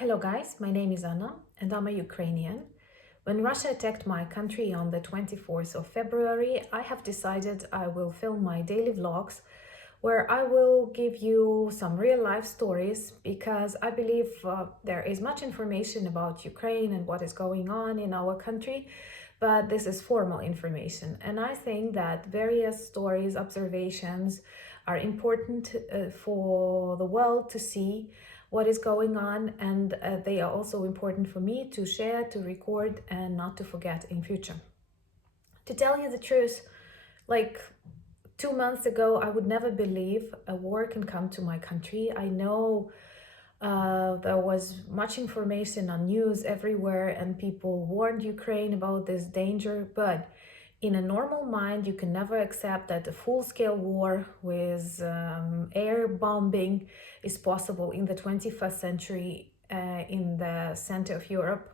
Hello guys, my name is Anna and I'm a Ukrainian. When Russia attacked my country on the 24th of February, I have decided I will film my daily vlogs where I will give you some real life stories because I believe there is much information about Ukraine and what is going on in our country, but this is formal information. And I think that various stories, observations are important for the world to see what is going on, and they are also important for me to share, to record, and not to forget in future. To tell you the truth, like 2 months ago, I would never believe a war can come to my country. I know there was much information on news everywhere and people warned Ukraine about this danger, but in a normal mind, you can never accept that a full-scale war with air bombing is possible in the 21st century in the center of Europe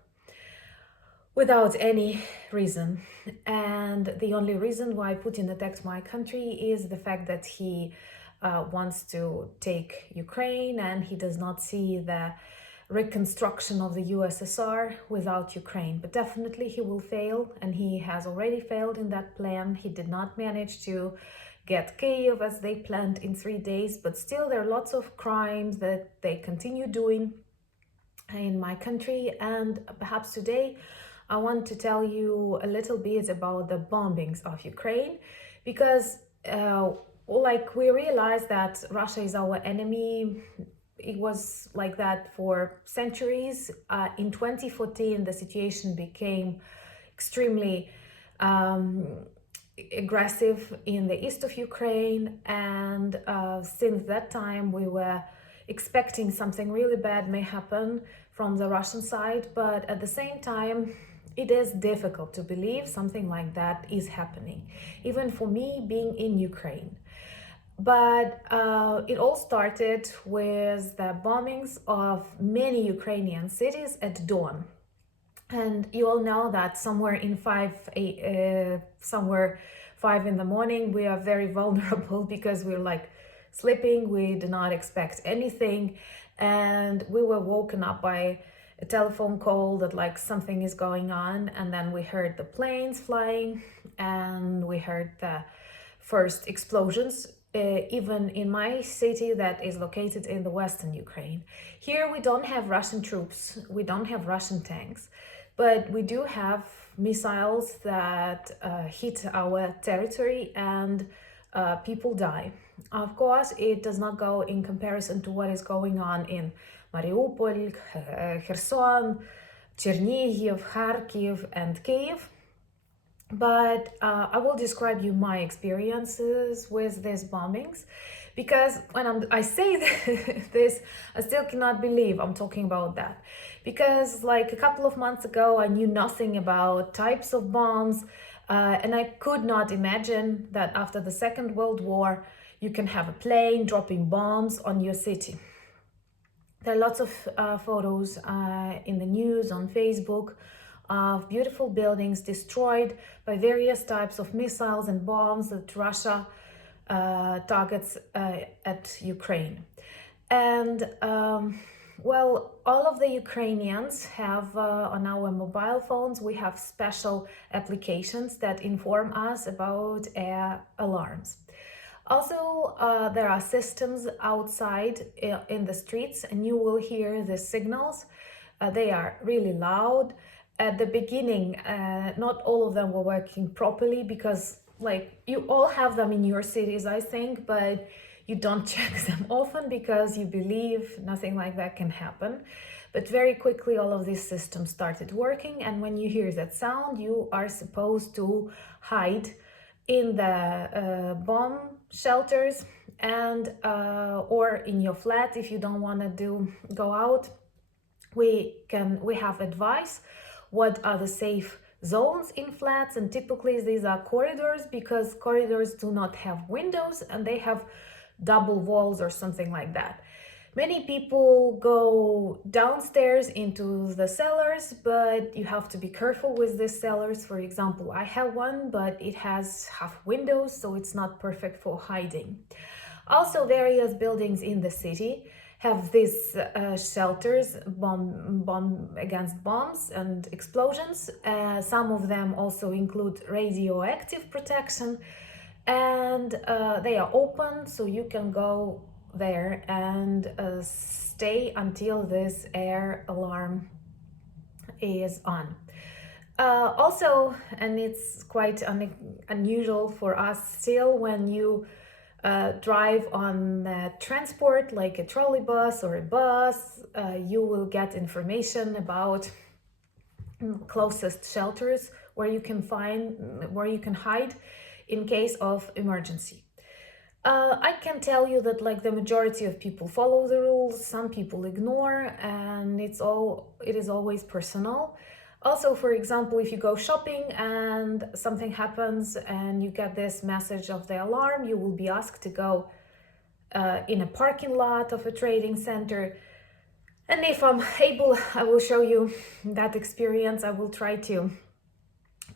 without any reason. And the only reason why Putin attacked my country is the fact that he wants to take Ukraine and he does not see the reconstruction of the USSR without Ukraine. But definitely he will fail, and he has already failed in that plan. He did not manage to get Kyiv as they planned in 3 days, but still there are lots of crimes that they continue doing in my country. And perhaps today I want to tell you a little bit about the bombings of Ukraine, because we realize that Russia is our enemy. It was like that for centuries. In 2014, the situation became extremely aggressive in the east of Ukraine, and since that time we were expecting something really bad may happen from the Russian side, but at the same time it is difficult to believe something like that is happening, even for me being in Ukraine. But it all started with the bombings of many Ukrainian cities at dawn. And you all know that somewhere 5 in the morning, we are very vulnerable because we're like sleeping, we do not expect anything. And we were woken up by a telephone call that like something is going on. And then we heard the planes flying and we heard the first explosions. Even in my city that is located in the western Ukraine. Here we don't have Russian troops, we don't have Russian tanks, but we do have missiles that hit our territory and people die. Of course, it does not go in comparison to what is going on in Mariupol, Kherson, Chernihiv, Kharkiv, and Kyiv. But I will describe you my experiences with these bombings, because when I say this, I still cannot believe I'm talking about that. Because like a couple of months ago, I knew nothing about types of bombs, and I could not imagine that after the Second World War, you can have a plane dropping bombs on your city. There are lots of photos in the news, on Facebook, of beautiful buildings destroyed by various types of missiles and bombs that Russia targets at Ukraine. And well, all of the Ukrainians have on our mobile phones, we have special applications that inform us about air alarms. Also, there are systems outside in the streets, and you will hear the signals. They are really loud. At the beginning, not all of them were working properly because like you all have them in your cities, I think, but you don't check them often because you believe nothing like that can happen. But very quickly all of these systems started working, and when you hear that sound, you are supposed to hide in the bomb shelters and or in your flat if you don't want to go out. We have advice what are the safe zones in flats, and typically these are corridors, because corridors do not have windows and they have double walls or something like that. Many people go downstairs into the cellars, but you have to be careful with these cellars. For example, I have one, but it has half windows, so it's not perfect for hiding. Also, various buildings in the city have these shelters bomb against bombs and explosions. Some of them also include radioactive protection, and they are open, so you can go there and stay until this air alarm is on. Also, and it's quite unusual for us still, when you drive on transport like a trolley bus or a bus, you will get information about closest shelters where you can hide in case of emergency. I can tell you that like the majority of people follow the rules, some people ignore, and it is always personal. Also, for example, if you go shopping and something happens and you get this message of the alarm, you will be asked to go in a parking lot of a trading center. And if I'm able, I will show you that experience. I will try to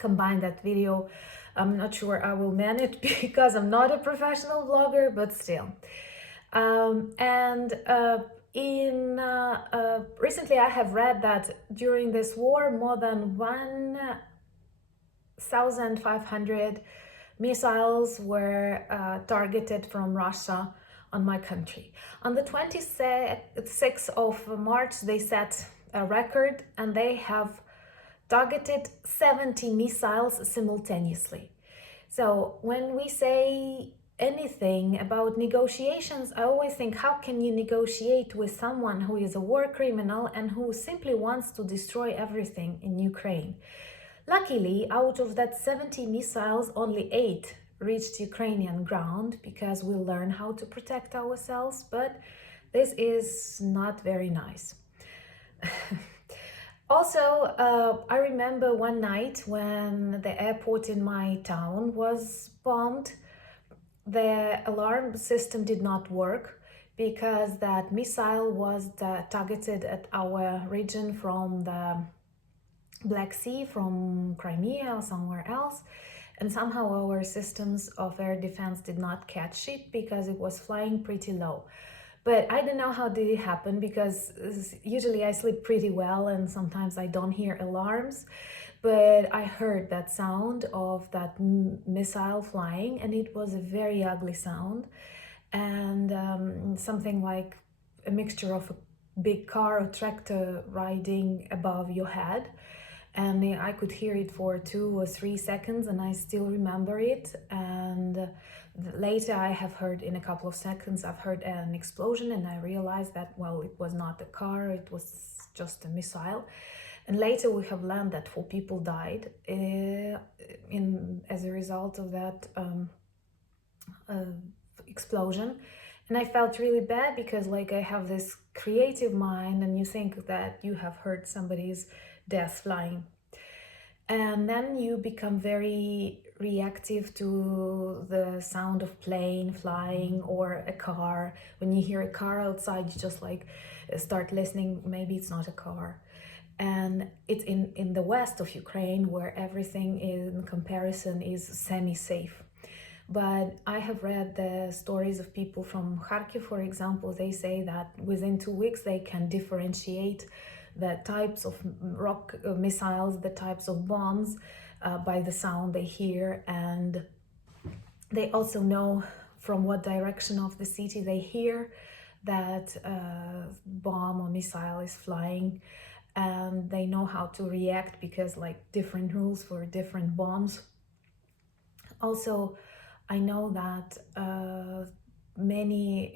combine that video. I'm not sure I will manage because I'm not a professional vlogger, but still. Recently I have read that during this war, more than 1,500 missiles were targeted from Russia on my country. On the 26th of March, they set a record and they have targeted 70 missiles simultaneously. So when we say anything about negotiations, I always think, how can you negotiate with someone who is a war criminal and who simply wants to destroy everything in Ukraine? Luckily, out of that 70 missiles, only 8 reached Ukrainian ground because we learn how to protect ourselves, but this is not very nice. Also, I remember one night when the airport in my town was bombed, the alarm system did not work because that missile was targeted at our region from the Black Sea, from Crimea or somewhere else. And somehow our systems of air defense did not catch it because it was flying pretty low. But I don't know how did it happen, because usually I sleep pretty well and sometimes I don't hear alarms. But I heard that sound of that missile flying, and it was a very ugly sound, and something like a mixture of a big car or tractor riding above your head. And I could hear it for 2 or 3 seconds and I still remember it. And later I have heard, in a couple of seconds, I've heard an explosion and I realized that, well, it was not a car, it was just a missile. And later we have learned that 4 people died as a result of that explosion. And I felt really bad because like I have this creative mind and you think that you have heard somebody's death flying. And then you become very reactive to the sound of plane flying or a car. When you hear a car outside, you just like start listening, maybe it's not a car. And it's in the west of Ukraine where everything in comparison is semi-safe. But I have read the stories of people from Kharkiv, for example. They say that within 2 weeks they can differentiate the types of rock missiles, the types of bombs by the sound they hear. And they also know from what direction of the city they hear that bomb or missile is flying. And they know how to react because like different rules for different bombs. Also, I know that many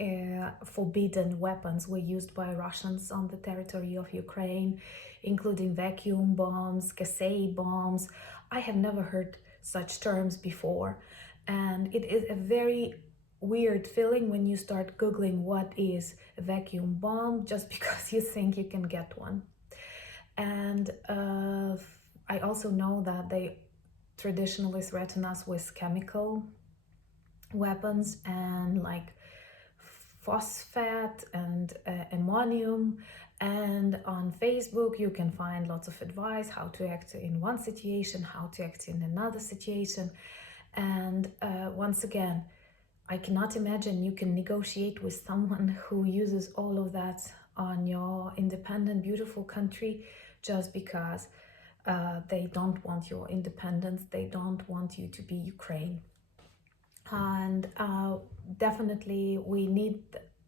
forbidden weapons were used by Russians on the territory of Ukraine, including vacuum bombs, cassette bombs. I have never heard such terms before. And it is a very weird feeling when you start Googling what is a vacuum bomb, just because you think you can get one. And I also know that they traditionally threaten us with chemical weapons and like phosphate and ammonium. And on Facebook you can find lots of advice how to act in one situation, how to act in another situation. And once again, I cannot imagine you can negotiate with someone who uses all of that on your independent, beautiful country just because they don't want your independence, they don't want you to be Ukraine. And definitely we need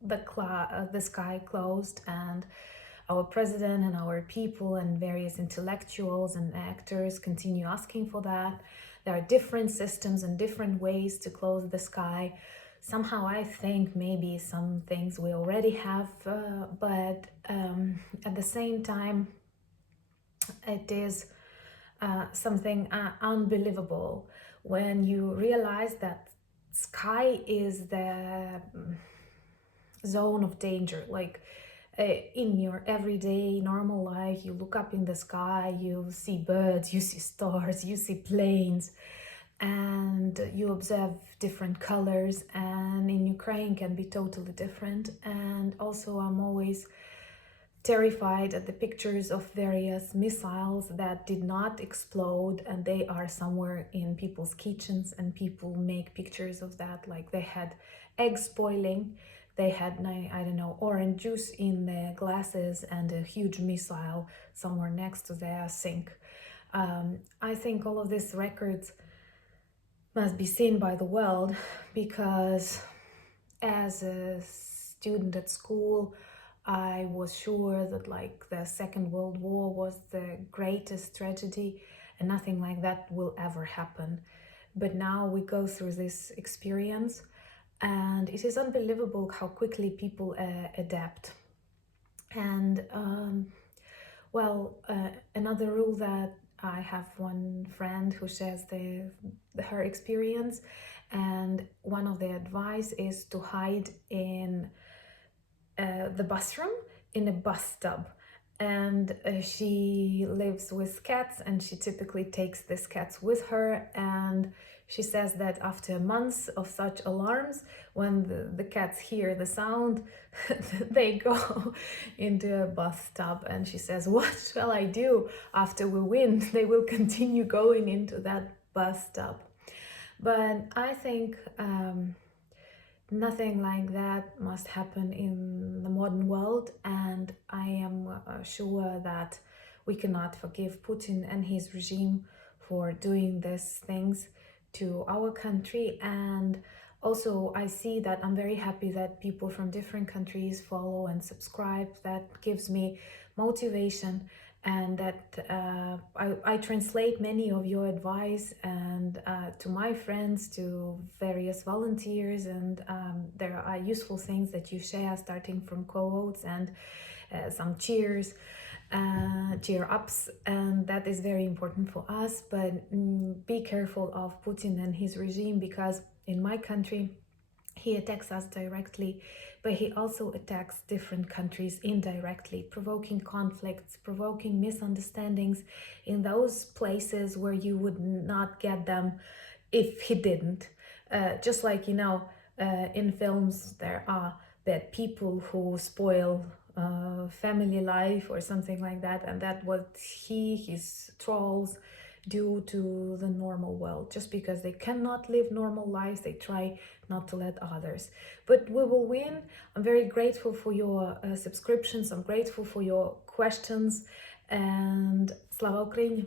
the sky closed, and our president and our people and various intellectuals and actors continue asking for that. There are different systems and different ways to close the sky. Somehow I think maybe some things we already have, but at the same time it is something unbelievable when you realize that sky is the zone of danger. Like in your everyday normal life, you look up in the sky, you see birds, you see stars, you see planes, and you observe different colors, and in Ukraine can be totally different. And also I'm always terrified at the pictures of various missiles that did not explode, and they are somewhere in people's kitchens, and people make pictures of that, like they had eggs boiling, they had, I don't know, orange juice in their glasses, and a huge missile somewhere next to their sink. I think all of these records must be seen by the world, because as a student at school, I was sure that like the Second World War was the greatest tragedy and nothing like that will ever happen. But now we go through this experience, and it is unbelievable how quickly people adapt. And another rule that I have one friend who shares her experience, and one of the advice is to hide in the bathroom in a bathtub. And she lives with cats, and she typically takes these cats with her, and she says that after months of such alarms, when the cats hear the sound, they go into a bathtub. And she says, what shall I do after we win? They will continue going into that bathtub. But I think nothing like that must happen in the modern world, and I am sure that we cannot forgive Putin and his regime for doing these things to our country. And also I see that I'm very happy that people from different countries follow and subscribe. That gives me motivation, and that I translate many of your advice and to my friends, to various volunteers, and there are useful things that you share, starting from quotes and some cheer ups, and that is very important for us. But be careful of Putin and his regime, because in my country he attacks us directly, but he also attacks different countries indirectly, provoking conflicts, provoking misunderstandings in those places where you would not get them if he didn't. Just like, in films there are bad people who spoil family life or something like that, and that what his trolls do to the normal world. Just because they cannot live normal lives, they try not to let others. But we will win. I'm very grateful for your subscriptions. I'm grateful for your questions, and Slava Ukraini!